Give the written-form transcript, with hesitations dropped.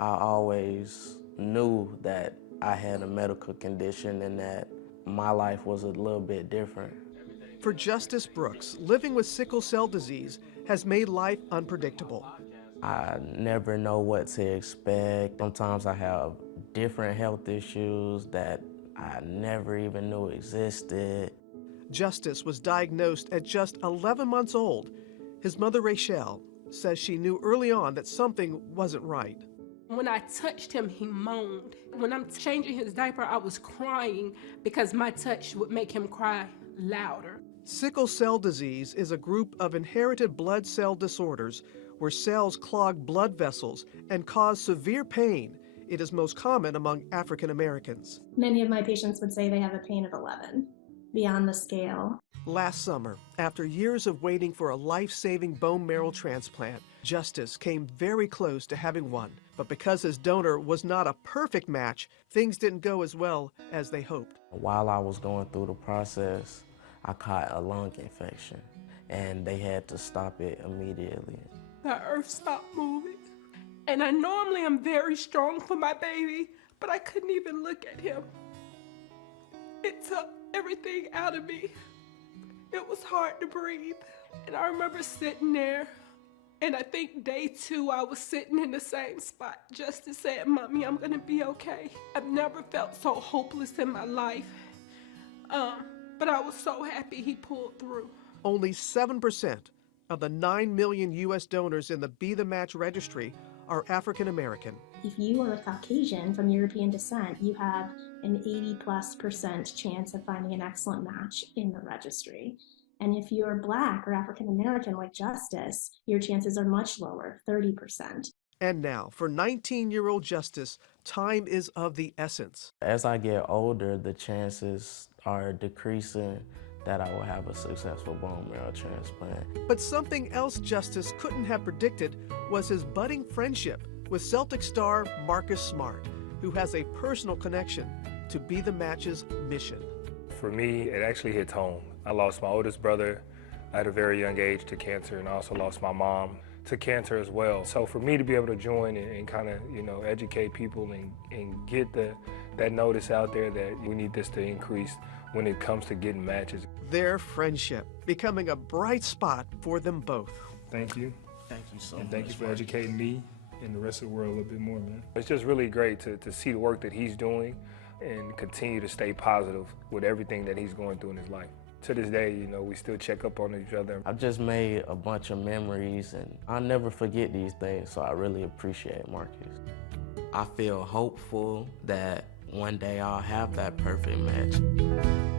I always knew that I had a medical condition and that my life was a little bit different. For Justice Brooks, living with sickle cell disease has made life unpredictable. I never know what to expect. Sometimes I have different health issues that I never even knew existed. Justice was diagnosed at just 11 months old. His mother, Raychelle, says she knew early on that something wasn't right. When I touched him, he moaned. When I'm changing his diaper, I was crying because my touch would make him cry louder. Sickle cell disease is a group of inherited blood cell disorders where cells clog blood vessels and cause severe pain. It is most common among African Americans. Many of my patients would say they have a pain of 11, beyond the scale. Last summer, after years of waiting for a life-saving bone marrow transplant, Justice came very close to having one. But because his donor was not a perfect match, things didn't go as well as they hoped. While I was going through the process, I caught a lung infection, and they had to stop it immediately. The earth stopped moving. And I normally am very strong for my baby, but I couldn't even look at him. It took everything out of me. It was hard to breathe. And I remember sitting there, and I think day 2, I was sitting in the same spot. Justice said, "Mommy, I'm gonna be okay." I've never felt so hopeless in my life. But I was so happy he pulled through. Only 7% of the 9 million U.S. donors in the Be the Match registry are African American. If you are a Caucasian from European descent, you have an 80+% chance of finding an excellent match in the registry. And if you're Black or African American like Justice, your chances are much lower, 30%. And now, for 19-year-old Justice, time is of the essence. As I get older, the chances are decreasing that I will have a successful bone marrow transplant. But something else Justice couldn't have predicted was his budding friendship with Celtic star Marcus Smart, who has a personal connection to Be the Match's mission. For me, it actually hits home. I lost my oldest brother at a very young age to cancer, and I also lost my mom to cancer as well. So for me to be able to join and kind of, educate people and get that notice out there that we need this to increase when it comes to getting matches. Their friendship becoming a bright spot for them both. Thank you. Thank you so much. And thank you for educating me and the rest of the world a little bit more, man. It's just really great to see the work that he's doing and continue to stay positive with everything that he's going through in his life. To this day, we still check up on each other. I've just made a bunch of memories, and I'll never forget these things, so I really appreciate Marcus. I feel hopeful that one day I'll have that perfect match.